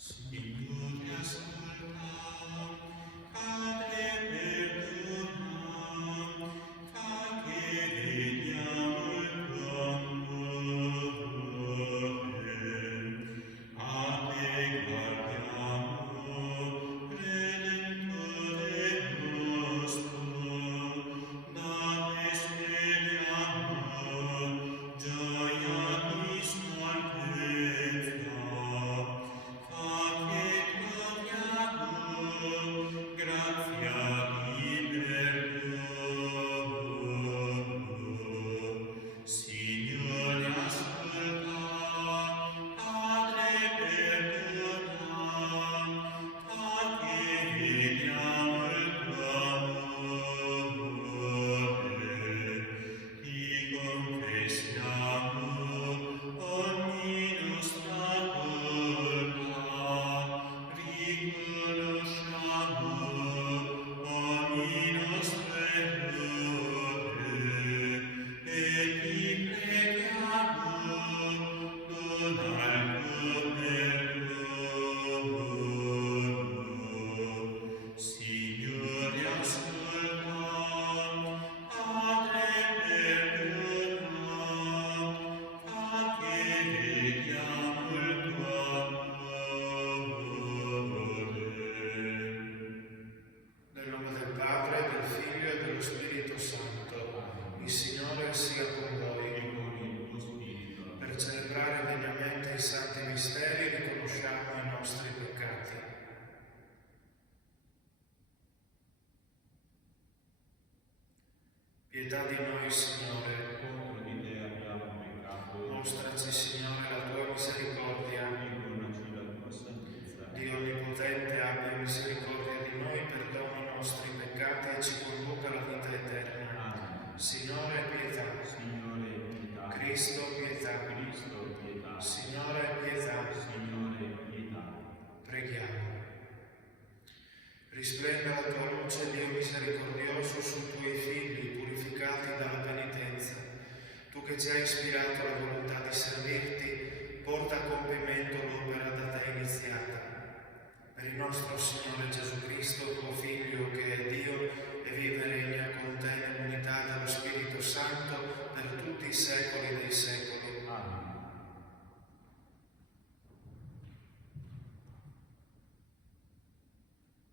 Signore, ascolta, Padre, perdona, fa che vediamo il tuo amore. A te guardiamo, Redentore nostro, da te speriamo, gioia di salvezza. Grazia di perdono. Signore, ascolta, Padre, perdona, fa che vediamo il tuo amore. Ti confessiamo ogni nostra colpa, riconosciamo ogni nostro errore e ti preghiamo, dona il tuo perdono. Signore, ascolta, Padre, perdona, fa che vediamo il tuo amore. Nel nome del Padre, del Figlio e dello Spirito Santo. Il Signore sia con voi. Per celebrare degnamente i santi misteri riconosciamo i nostri peccati. Pietà di noi, Signore. Contro di te abbiamo peccato. Mostraci, Signore, la tua misericordia. Riconosci la tua saggezza. Dio Onnipotente abbia misericordia di noi, perdoni i nostri peccati e ci conduca alla vita eterna. Amen. Signore, pietà. Signore, pietà. Cristo, pietà. Cristo, pietà. Signore, pietà. Signore, pietà. Preghiamo. Risplenda la tua luce, Dio misericordioso, sui tuoi figli purificati dalla penitenza. Tu che ci hai ispirato la volontà di servirti, porta a compimento l'opera da te iniziata. Per il nostro Signore Gesù Cristo, tuo Figlio, che è Dio e vive e regna con te nell'unità dello Spirito Santo per tutti i secoli dei secoli. Amen.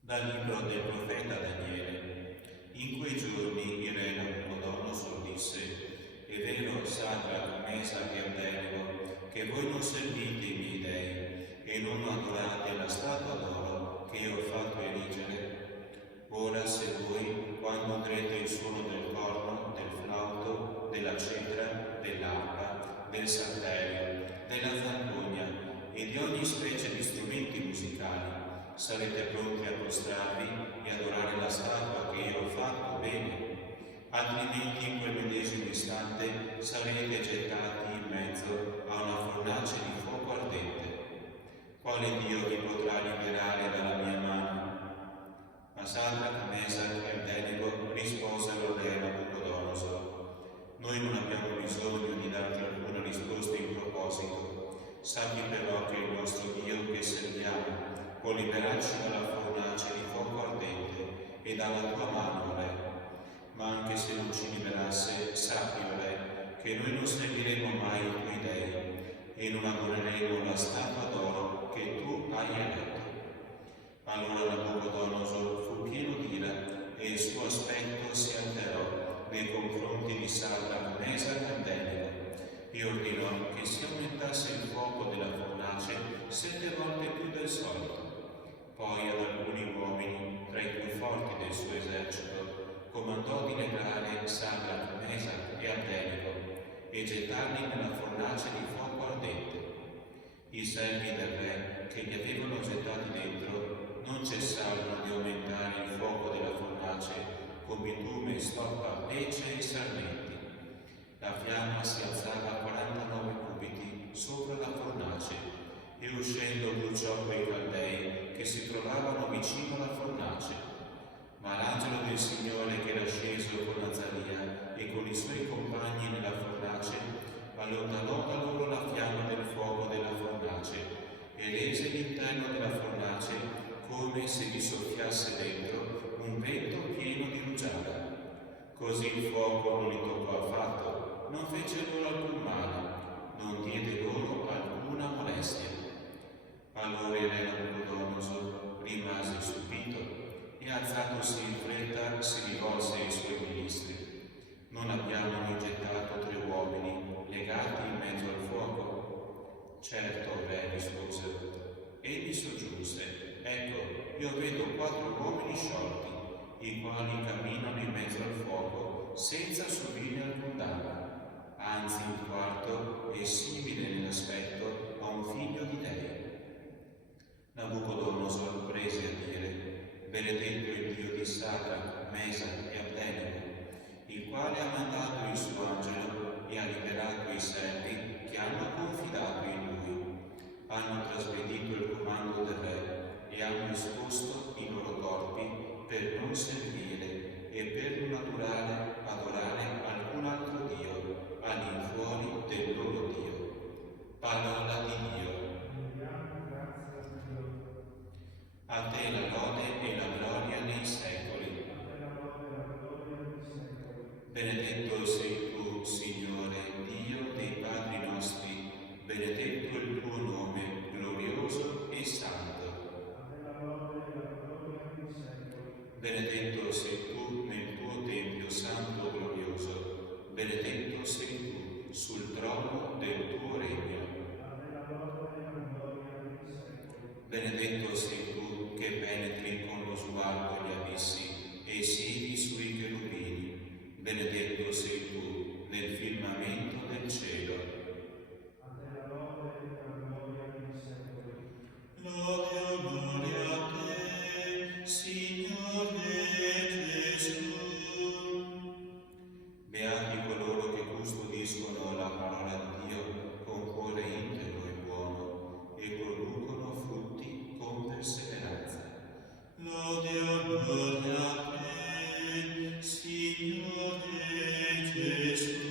Dal libro del profeta Daniele. In quei giorni il re Nabucodonosor disse: È vero, Sadrach, Mesach e Abednego, che voi non servite i miei dei e non adorate la statua d'oro che ho fatto erigere. Ora se voi, quando udrete il suono del corno, del flauto, della cetra, dell'arpa, del salterio, della zampogna e di ogni specie di strumenti musicali, sarete pronti a prostrarvi e adorare la statua che io ho fatto, bene. Altrimenti in quel medesimo istante sarete gettati in mezzo a una fornace di fuoco ardente. Quale Dio vi potrà liberare dalla mia mano? Ma Sadrach, Mesach e Abednego risposero al re Nabucodonosor: Noi non abbiamo bisogno di darti alcuna risposta in proposito. Sappi però che il nostro Dio che serviamo può liberarci dalla fornace di fuoco ardente e dalla tua mano, re. Ma anche se non ci liberasse, sappi, re, che noi non serviremo mai i tuoi dei e non adoreremo la statua d'oro che tu hai eletto. Allora Nabucodonosor fu pieno d'ira e il suo aspetto si alterò nei confronti di Sadrach, Mesach e Abednego e ordinò che si aumentasse il fuoco della fornace 7 volte più del solito. Poi ad alcuni uomini, tra i più forti del suo esercito, comandò di legare Sadrach, Mesach e Abednego e gettarli nella fornace di fuoco ardente. I servi del re, che li avevano gettati dentro, non cessarono di aumentare il fuoco della fornace con bitume, stoppa, pece e sarmenti. La fiamma si alzava a 49 cubiti sopra la fornace e uscendo bruciò quei caldei che si trovavano vicino alla fornace. Ma l'angelo del Signore che era sceso con Azaria e con i suoi compagni nella fornace allontanò da loro la fiamma del fuoco della fornace e rese l'interno della soffiasse dentro un vento pieno di rugiada. Così il fuoco non li toccò affatto, non fece loro alcun male, non diede loro alcuna molestia. Allora il re Nabucodonosor rimase stupito e, alzatosi in fretta, si rivolse ai suoi ministri. Non abbiamo noi gettato 3 uomini legati in mezzo al fuoco? Certo, re, rispose. Egli soggiunse: ecco, io vedo 4 uomini sciolti, i quali camminano in mezzo al fuoco senza subire alcun danno. Anzi, il quarto è simile nell'aspetto a un figlio di Dei. Nabucodonosor prese a dire: benedetto il Dio di Sadrach, Mesach e Abednego, il quale ha mandato il suo angelo e ha liberato i servi che hanno confidato in lui. Hanno trasgredito il comando del re e hanno esposto i loro corpi per non servire e per non adorare alcun altro Dio all'infuori del loro Dio. Parola di Dio. A te la lode e la gloria nei secoli. Benedetto sei tu, Signore, Dio dei padri nostri, benedetto il tuo nome, glorioso e santo. Benedetto sei tu nel tuo Tempio santo glorioso, benedetto sei tu sul trono del tuo regno. Benedetto sei tu che penetri con lo sguardo gli abissi e siedi sui cherubini. Benedetto sei tu nel firmamento del cielo. Lode e gloria a te, Signore Gesù. Beati coloro che custodiscono la parola di Dio con cuore integro e buono e producono frutti con perseveranza. Lode e gloria a te, Signore Gesù.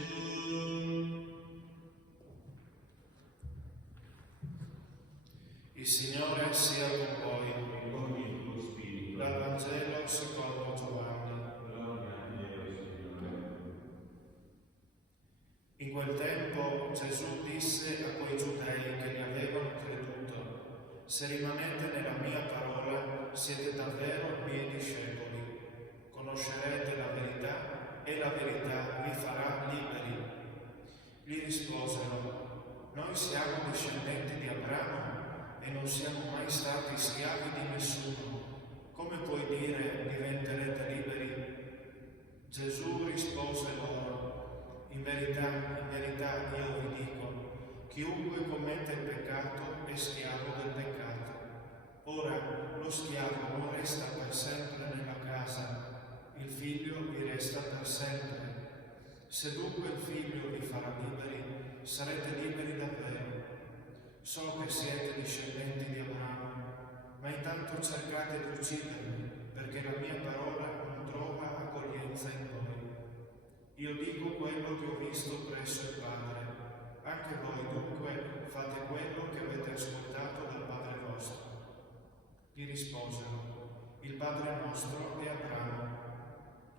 Il Signore sia con voi. E con il tuo spirito. Dal Vangelo secondo Giovanni. Gloria a Dio, Signore. In quel tempo Gesù disse a quei giudei che gli avevano creduto: se rimanete nella mia parola, siete davvero miei discepoli. Conoscerete la verità e la verità vi farà liberi. Gli risposero: noi siamo discendenti di Abramo e non siamo mai stati schiavi di nessuno. Come puoi dire diventerete liberi? Gesù rispose loro: in verità io vi dico, chiunque commette il peccato è schiavo del peccato. Ora lo schiavo non resta per sempre nella casa, il figlio vi resta per sempre. Se dunque il figlio vi farà liberi, sarete liberi davvero. So che siete discendenti di Abramo, ma intanto cercate di uccidermi, perché la mia parola non trova accoglienza in voi. Io dico quello che ho visto presso il Padre. Anche voi dunque fate quello che avete ascoltato dal Padre vostro. Gli risposero: il Padre nostro è Abramo.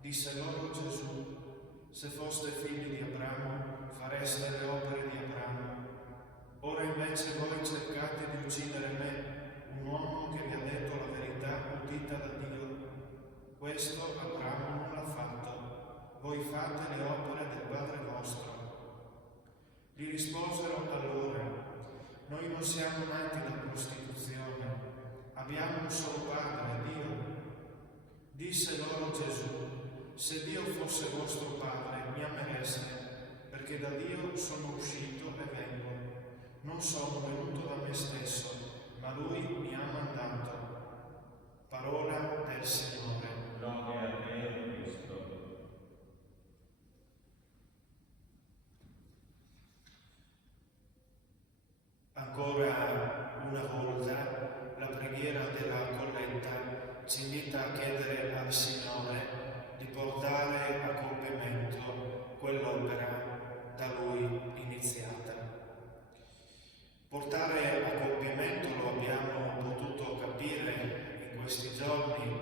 Disse loro Gesù: se foste figli di Abramo, fareste le opere di Abramo. Ora invece voi cercate di uccidere me, un uomo che vi ha detto la verità udita da Dio. Questo Abramo non l'ha fatto. Voi fate le opere del Padre vostro. Gli risposero allora: noi non siamo nati da prostituzione, abbiamo un solo Padre, Dio. Disse loro Gesù: se Dio fosse vostro Padre, mi amereste, perché da Dio sono uscito e vengo. Non sono venuto da me stesso, ma Lui mi ha mandato. Parola del Signore. Lode a te, Cristo. Ancora una volta la preghiera della colletta ci invita a chiedere al Signore di portare a compimento quell'opera da Lui iniziata. Portare a compimento, lo abbiamo potuto capire in questi giorni,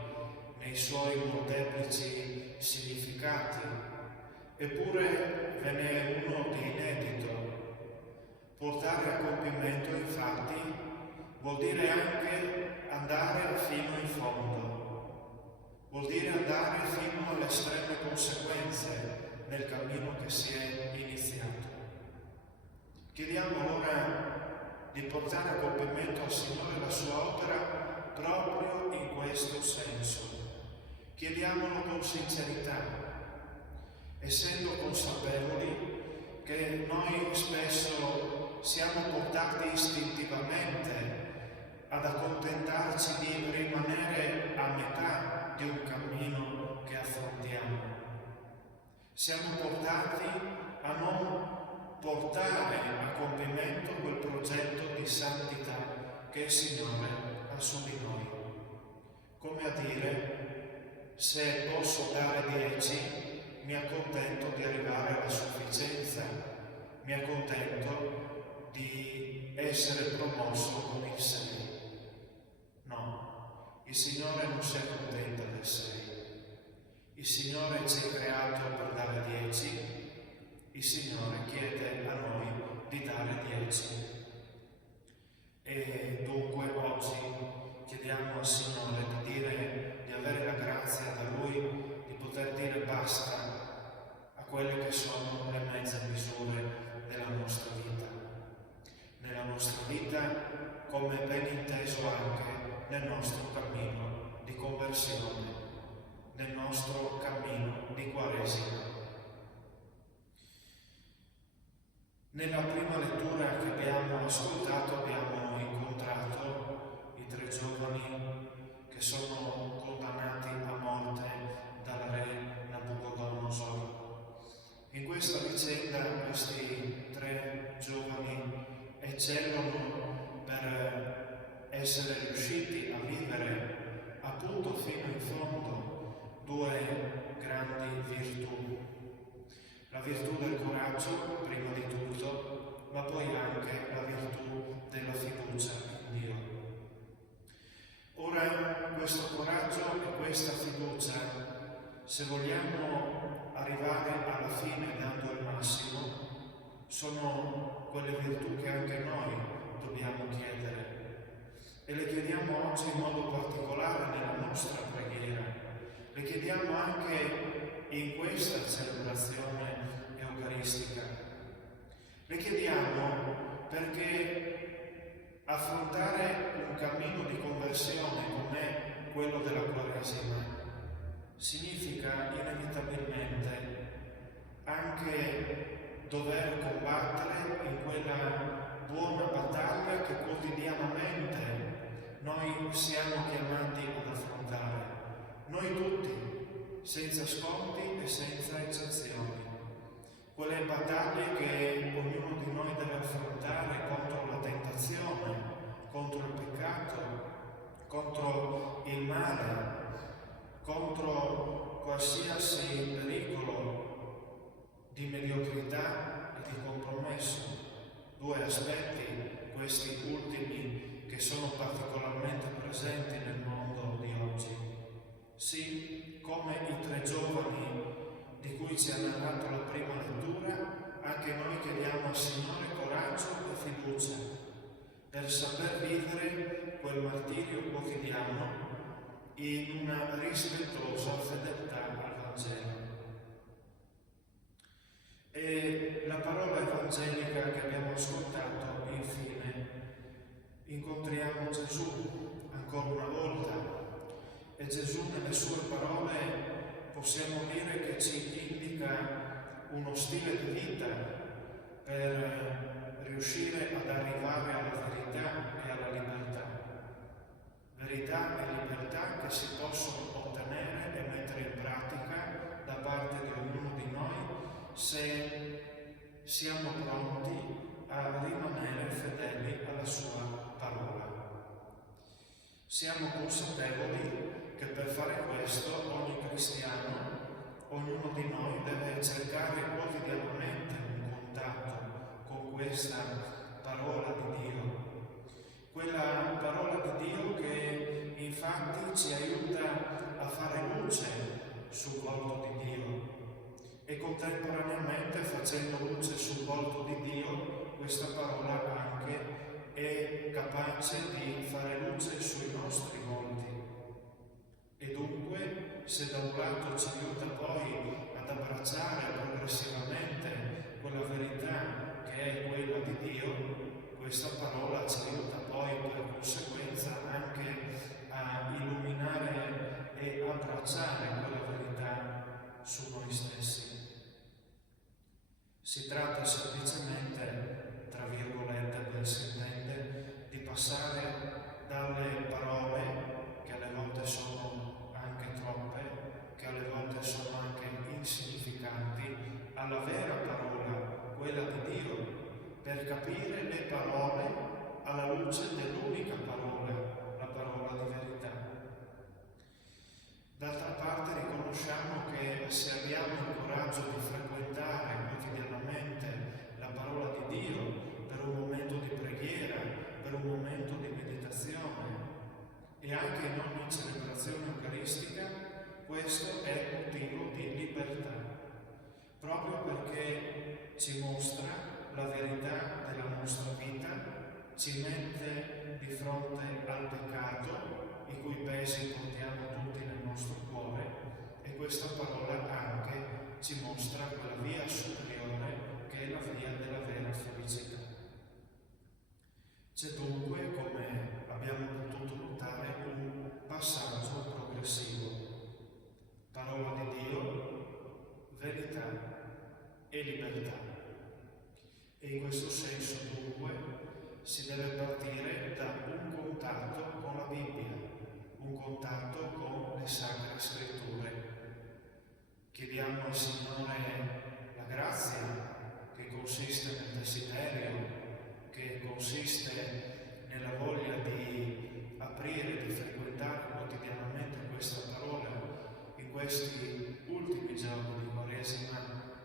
nei suoi molteplici significati, eppure ve ne è uno di inedito. Portare a compimento, infatti, vuol dire anche andare fino in fondo, vuol dire andare fino alle estreme conseguenze nel cammino che si è iniziato. Chiediamo ora di portare a compimento al Signore la sua opera proprio in questo senso. Chiediamolo con sincerità, essendo consapevoli che noi spesso siamo portati istintivamente ad accontentarci di rimanere a metà di un cammino che affrontiamo. Siamo portati a non portare a compimento quel progetto di santità che il Signore ha su di noi. Come a dire, se posso dare 10, mi accontento di arrivare alla sufficienza, mi accontento di essere promosso con il 6. No, il Signore non si accontenta del 6. Il Signore ci ha creato per dare 10, il Signore chiede a noi di dare 10. E dunque oggi chiediamo al Signore di avere la grazia da Lui di poter dire basta a quelle che sono le mezze misure della nostra vita. Nella nostra vita, come ben inteso anche nel nostro cammino di conversione, nel nostro cammino di Quaresima. Nella prima lettura che abbiamo ascoltato abbiamo incontrato i 3 giovani che sono condannati a morte dal re Nabucodonosor. In questa vicenda questi 3 giovani eccellano per essere riusciti a vivere appunto fino in fondo 2 grandi virtù. La virtù del coraggio, prima di tutto, ma poi anche la virtù della fiducia in Dio. Ora, questo coraggio e questa fiducia, se vogliamo arrivare alla fine dando il massimo, sono quelle virtù che anche noi dobbiamo chiedere. E le chiediamo oggi in modo particolare nella nostra preghiera. Le chiediamo anche in questa celebrazione eucaristica. Le chiediamo perché affrontare un cammino di conversione come quello della Quaresima significa inevitabilmente anche dover combattere in quella buona battaglia che quotidianamente noi siamo chiamati ad affrontare. Noi tutti, senza sconti e senza eccezioni. Quelle battaglie che ognuno di noi deve affrontare contro la tentazione, contro il peccato, contro il male, contro qualsiasi pericolo di mediocrità e di compromesso. 2 aspetti, questi ultimi, che sono particolarmente presenti nel mondo di oggi. Sì, come i 3 giovani di cui ci ha narrato la prima lettura, anche noi chiediamo al Signore coraggio e fiducia per saper vivere quel martirio quotidiano in una rispettosa fedeltà al Vangelo. E la parola evangelica che abbiamo ascoltato, infine, incontriamo Gesù ancora una volta. E Gesù nelle sue parole possiamo dire che ci indica uno stile di vita per riuscire ad arrivare alla verità e alla libertà. Verità e libertà che si possono ottenere e mettere in pratica da parte di ognuno di noi se siamo pronti a rimanere fedeli alla sua parola. Siamo consapevoli che per fare questo ogni cristiano, ognuno di noi deve cercare quotidianamente un contatto con questa parola di Dio. Quella parola di Dio che infatti ci aiuta a fare capace di fare luce sui nostri volti. E dunque, se da un lato ci aiuta poi ad abbracciare progressivamente quella verità che è quella di Dio, questa parola ci aiuta poi per conseguenza anche a illuminare e abbracciare quella verità su noi stessi. Si tratta semplicemente, tra virgolette ben si intende, di passare dalle parole, che alle volte sono anche troppe, che alle volte sono anche insignificanti, alla vera parola, quella di Dio, per capire le parole alla luce dell'unica parola, la parola di verità. D'altra parte riconosciamo che se abbiamo il coraggio di frequentare quotidianamente la parola di Dio per un momento di preghiera, per un momento di meditazione e anche in ogni celebrazione eucaristica, questo è motivo di libertà, proprio perché ci mostra la verità della nostra vita, ci mette di fronte al peccato, i cui pesi portiamo tutti nel nostro cuore, e questa parola anche ci mostra quella via superiore che è la via della vera felicità. C'è dunque, come abbiamo potuto notare, un passaggio progressivo: parola di Dio, verità e libertà. E in questo senso dunque si deve partire da un contatto con la Bibbia, un contatto con le Sacre Scritture. Chiediamo al Signore la grazia che consiste nel desiderio, che consiste nella voglia di aprire, di frequentare quotidianamente questa parola in questi ultimi giorni di Quaresima,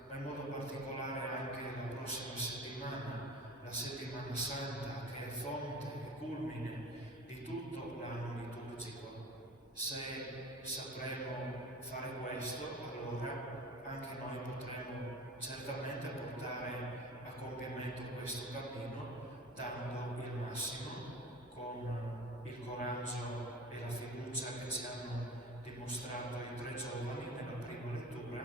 ma in modo particolare anche la prossima settimana, la Settimana Santa, che è fonte e culmine di tutto l'anno liturgico. Se sapremo fare questo, allora anche noi potremo certamente portare a compimento questo cammino, dando il massimo con il coraggio e la fiducia che ci hanno dimostrato i tre giovani nella prima lettura,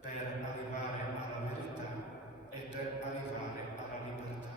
per arrivare alla verità e per arrivare alla libertà.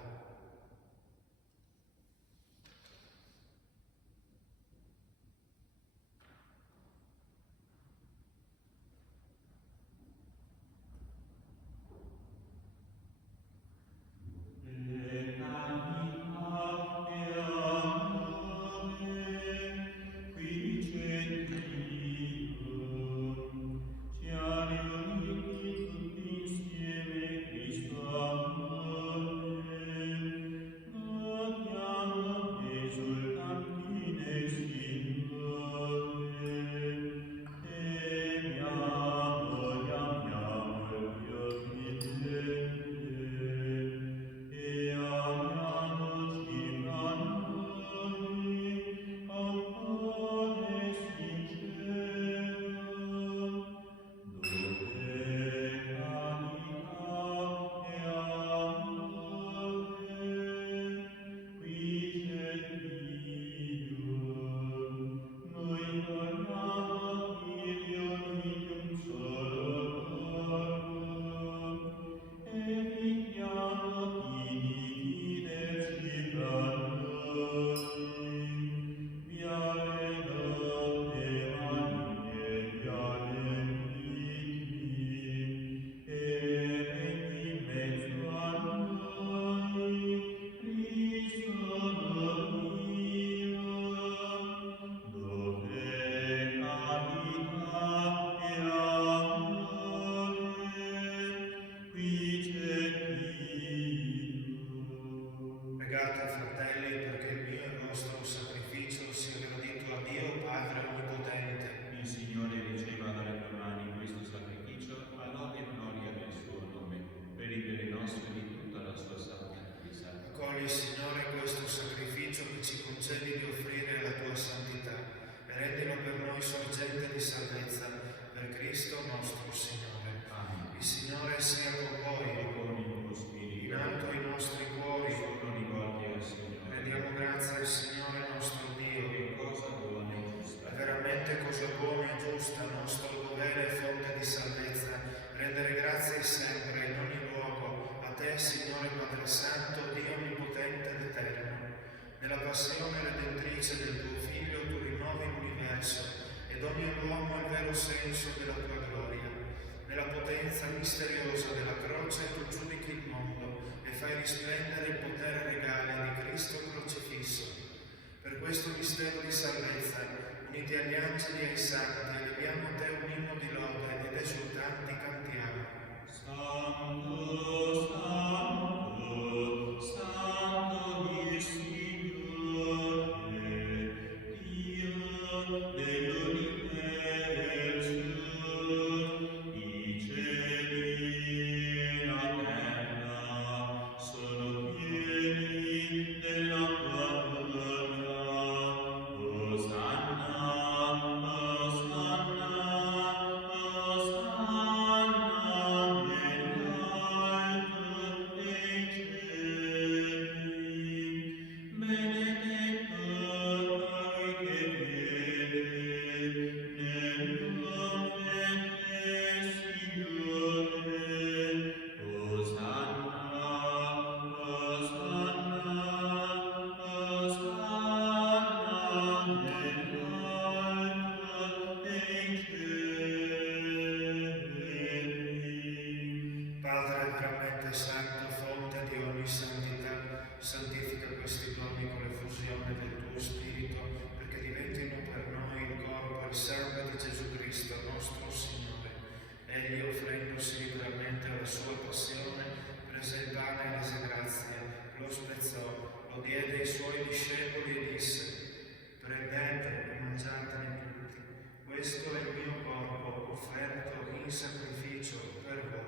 Grazie passione redentrice del tuo Figlio tu rinnovi l'universo ed ogni uomo il vero senso della tua gloria. Nella potenza misteriosa della croce tu giudichi il mondo e fai risplendere il potere regale di Cristo crocifisso. Per questo mistero di salvezza, uniti agli angeli e ai santi, eleviamo a te un inno di lode ed esultanti cantiamo. Santo, Santo, Santo il Signore, Dio dell'universo, i cieli e la terra sono pieni della tua gloria. Osanna, Osanna, Osanna nell'alto dei cieli. Benedetto colui che viene nel nome del Signore. Osanna, Osanna, Osanna nell'alto dei cieli. Padre veramente santo, fonte di ogni santità, santifica questi doni con l'effusione del tuo Spirito, perché diventino per noi il corpo e il sangue di Gesù Cristo, nostro Signore. Egli, offrendosi liberamente alla sua passione, prese il pane e rese grazie, lo spezzò, lo diede ai suoi discepoli e disse: prendete e mangiatene tutti, questo è il mio corpo offerto in sacrificio per voi.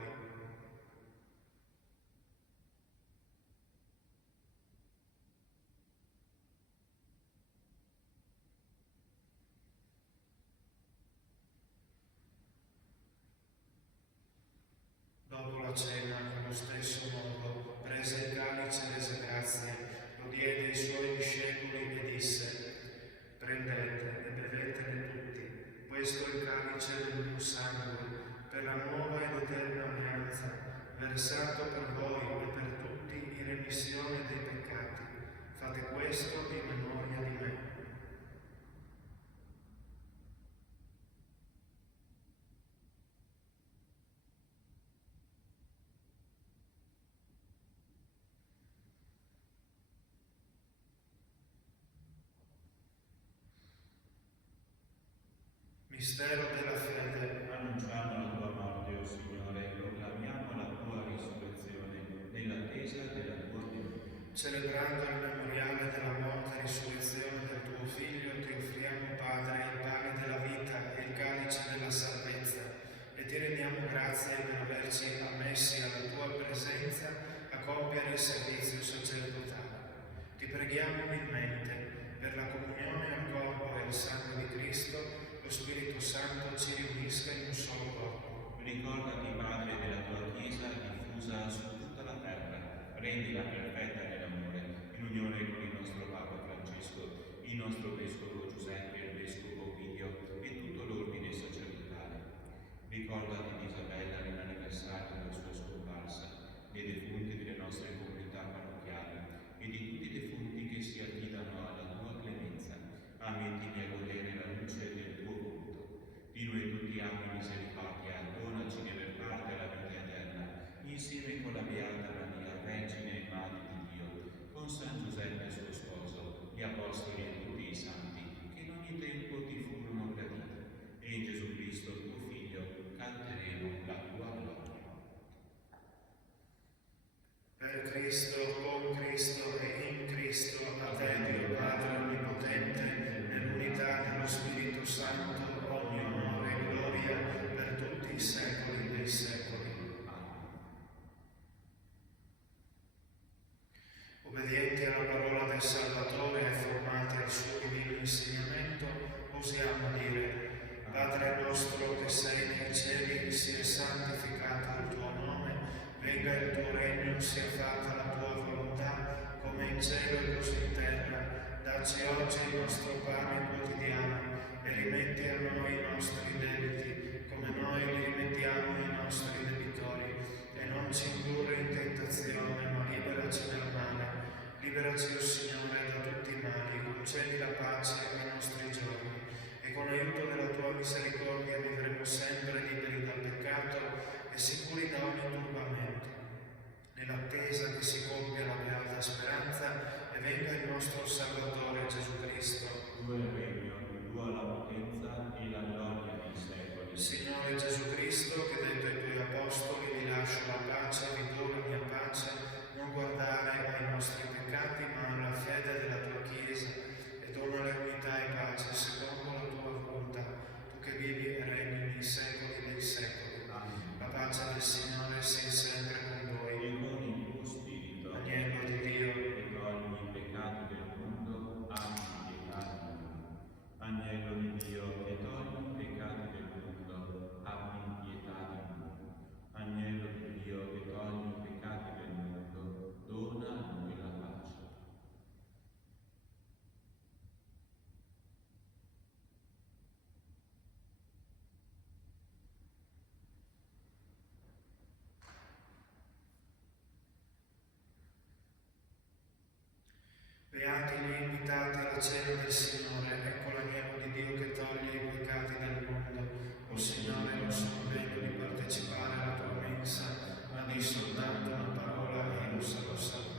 Dopo la cena, allo stesso modo, prese il calice e rese grazie, lo diede ai suoi discepoli e disse: prendete e bevetene tutti, questo è il calice del mio sangue, per la nuova ed eterna alleanza, versato per voi e per tutti in remissione dei peccati. Fate questo in memoria di me. Mistero della fede. Annunciamo la tua morte, o Signore, e proclamiamo la tua risurrezione nell'attesa della tua venuta. Celebrando il memoriale della morte e risurrezione del tuo Figlio, ti offriamo, Padre, il pane della vita e il calice della salvezza, e ti rendiamo grazie per averci ammessi alla tua presenza a compiere il servizio sacerdotale. Ti preghiamo umilmente per la comunione al corpo e al sangue di Cristo, lo Spirito Santo ci riunisca in un solo corpo. Ricordati, Padre, della tua Chiesa diffusa su tutta la terra, rendila perfetta nell'amore, in unione con il nostro Papa Francesco, il nostro Vescovo Giuseppe, il Vescovo Ovidio e tutto l'ordine sacerdotale. Ricordati di Isabella nell'anniversario della sua scomparsa, dei defunti delle nostre comunità parrocchiali e di tutti i defunti che si affidano alla tua clemenza. Ammettili a godere la luce del tuo volto. Di noi tutti abbi misericordia, donaci di aver parte alla vita eterna, insieme con la Beata Maria, Vergine e Madre di Dio, con San Giuseppe suo sposo, gli Apostoli e tutti i santi, che in ogni tempo ti furono graditi. E in Gesù Cristo, tuo Figlio, canteremo la tua gloria. Per Cristo, con Cristo e in Cristo, a te, Dio Padre Onnipotente, nell'unità dello Spirito Santo, ogni onore e gloria per tutti i secoli dei secoli. Obbedienti alla parola del Salvatore e formati al suo divino insegnamento, osiamo dire: Padre nostro che sei nei cieli, sia santificato il tuo nome, venga il tuo regno, sia fatta la tua volontà, come in cielo e così in terra. Dacci oggi il nostro pane quotidiano e rimetti a noi i nostri debiti, come noi li rimettiamo ai nostri debitori, e non ci indurre in tentazione, ma liberaci dal male. Liberaci, o Signore, da tutti i mali, concedi la pace ai nostri giorni e con l'aiuto della tua misericordia vivremo sempre liberi dal peccato e sicuri da ogni turbamento, nell'attesa che si compia la beata speranza e venga il nostro Salvatore Gesù Cristo. Tuo è il regno, tua la potenza e la gloria nei secoli. Signore Gesù Cristo, che detto ai tuoi apostoli, vi lascio la pace, vi do la mia pace, non guardare ai nostri peccati, ma alla fede della tua Chiesa, e donale unità e pace secondo la tua volontà, tu che vivi e regni nei secoli dei secoli. Amen. La pace del Signore sia sempre con voi. E con il tuo spirito. Agnello di Dio, Che togli i peccati del mondo, abbi pietà di noi. Agnello di Dio, che togli i peccati del mondo, abbi pietà di noi. Agnello di Dio, che togli i peccati del mondo, dona a noi la pace. beati gli invitati alla cena del Signore, ecco l'agnello di Dio che toglie i peccati del mondo. O Signore, non sono degno di partecipare alla tua mensa, ma di soltanto una parola e io sarò salvato.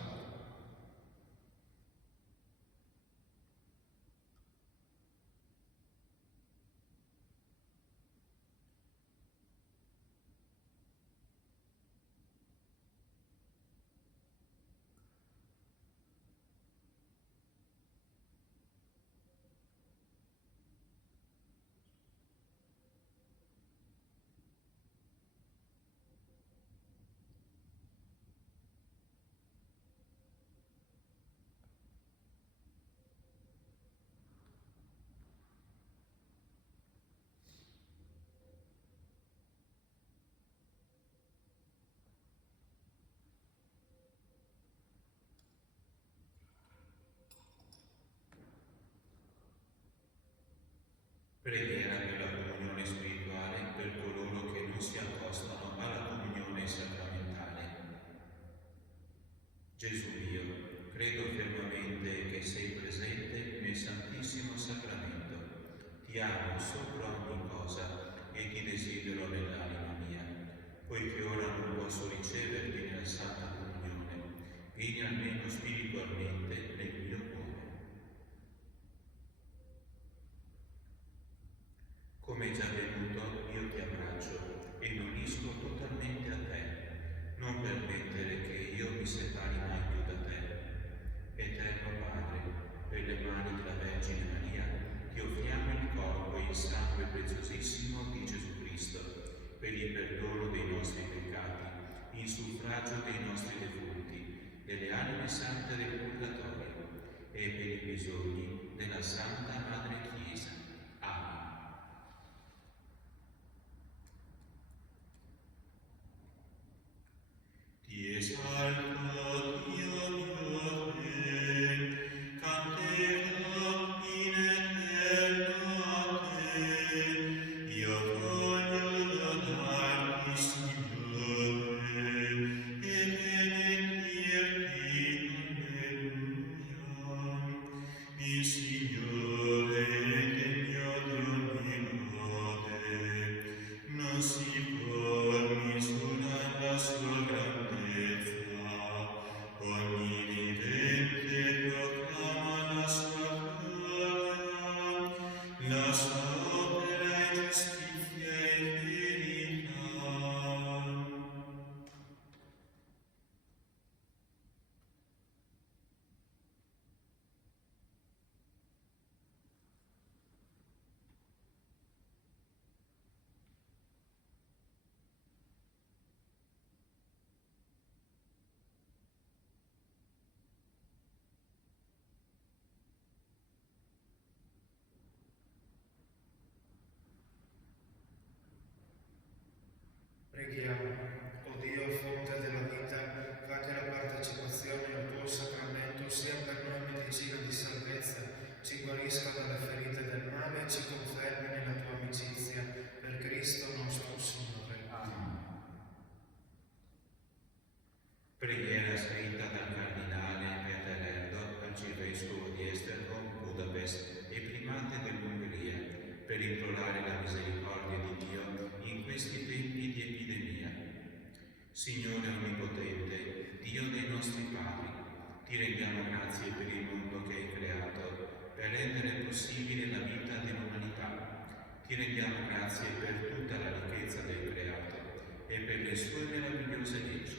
Preghiera per la comunione spirituale per coloro che non si accostano alla comunione sacramentale. Gesù mio, credo fermamente che sei presente nel Santissimo Sacramento. Ti amo sopra ogni cosa e ti desidero nell'anima mia. Poiché ora non posso riceverti nella Santa Comunione, vieni almeno spiritualmente nel mio cuore. Come già venuto, io ti abbraccio e mi unisco totalmente a te. Non permettere che io mi separi mai più da te. Eterno Padre, per le mani della Vergine Maria, ti offriamo il corpo e il sangue preziosissimo di Gesù Cristo, per il perdono dei nostri peccati, in suffragio dei nostri defunti, delle anime sante del purgatorio e per i bisogni della Santa Madre Chiesa. Amen. Ti esalto, Dio mio Re, canterò in eterno a te. Io voglio lodarti, Signore, e benedirti, alleluia. Il Signore è degno di ogni lode, non si può misurare la sua grandezza. Ogni vivente proclama la sua gloria, la sua opera è giustizia e verità. Preghiamo. O Dio, fonte della vita, fa che la partecipazione al tuo sacramento sia per noi medicina di salvezza, ci guarisca dalle ferite del male e ci confermi nella tua amicizia. Per Cristo nostro Signore. Amen. Preghiera scritta dal Cardinale Peter Erdo, Arcivescovo di Esztergom, Budapest. Budapest e primate dell'Ungheria, per implorare la misericordia di Dio in questi tempi di epidemia. Signore Onnipotente, Dio dei nostri padri, ti rendiamo grazie per il mondo che hai creato, per rendere possibile la vita dell'umanità. Ti rendiamo grazie per tutta la ricchezza del creato e per le sue meravigliose leggi.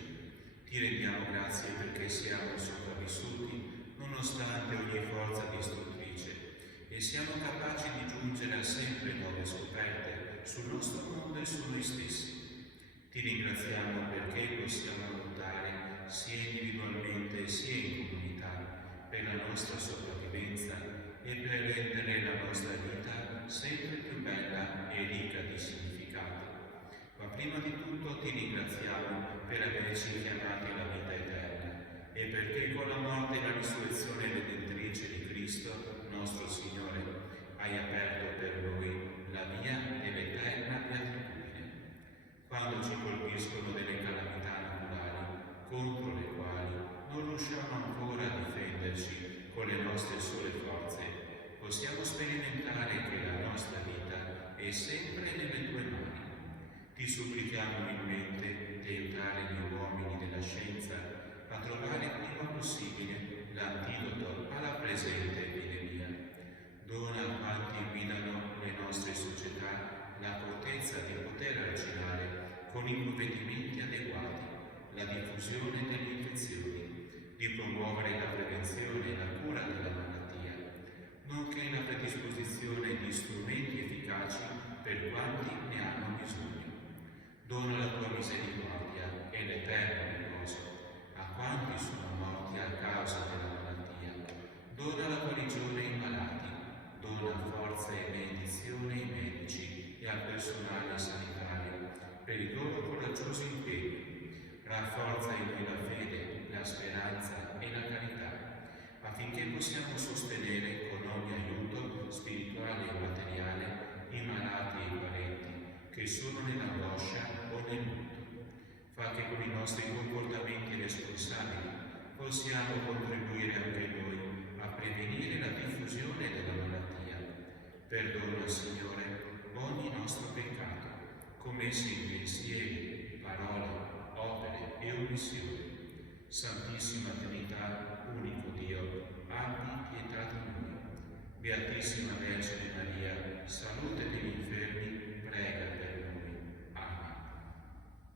Ti rendiamo grazie perché siamo sopravvissuti nonostante ogni forza distruttrice e siamo capaci di giungere a sempre nuove scoperte sul nostro mondo e su noi stessi. Ti ringraziamo perché possiamo lottare sia individualmente sia in comunità per la nostra sopravvivenza e per rendere la nostra vita sempre più bella e ricca di significato. Ma prima di tutto ti ringraziamo per averci chiamati alla vita eterna e perché con la morte e la risurrezione redentrice di Cristo, nostro Signore, hai aperto per noi la via dell'eterna beatitudine. Quando ci colpiscono delle calamità naturali contro le quali non riusciamo ancora a difenderci con le nostre sole forze, possiamo sperimentare che la nostra vita è sempre nelle tue mani. Ti supplichiamo umilmente di aiutare gli uomini della scienza a trovare il prima possibile l'antidoto alla presente epidemia. Dona a quanti guidano le nostre società la potenza di poter arginare con i provvedimenti adeguati la diffusione delle infezioni, di promuovere la prevenzione e la cura della malattia, nonché la predisposizione di strumenti efficaci per quanti ne hanno bisogno. Dona la tua misericordia e l'eterno riposo a quanti sono morti a causa della malattia. Dona la guarigione ai malati, dona forza e benedizione ai medici e al personale sanitario per il loro coraggioso impegno. Rafforza in noi la fede, la speranza e la carità, affinché possiamo sostenere con ogni aiuto spirituale e materiale i malati e i parenti che sono nell'angoscia o nel lutto. Fa che con i nostri comportamenti responsabili possiamo contribuire anche noi a prevenire la diffusione della malattia. Perdona, Signore, ogni nostro peccato, commessi in pensieri, parole, opere e omissioni. Santissima Trinità, unico Dio, abbi pietà di noi. Beatissima Vergine Maria, salute degli infermi, prega per noi. Amen.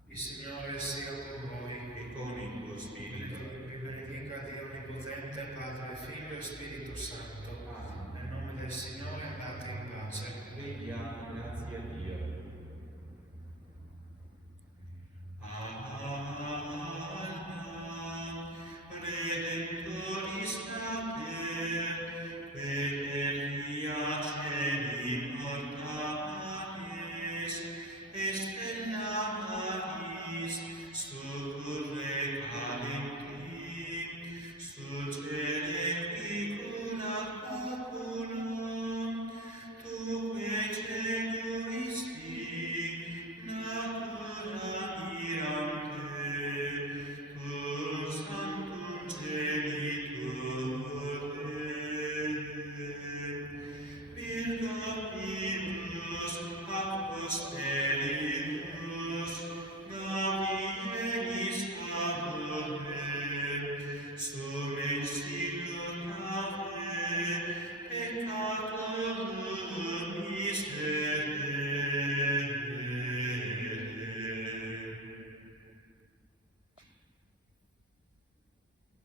Il Signore sia con voi. E con il tuo spirito. Vi benedica Dio Onnipotente, Padre, Figlio e Spirito Santo.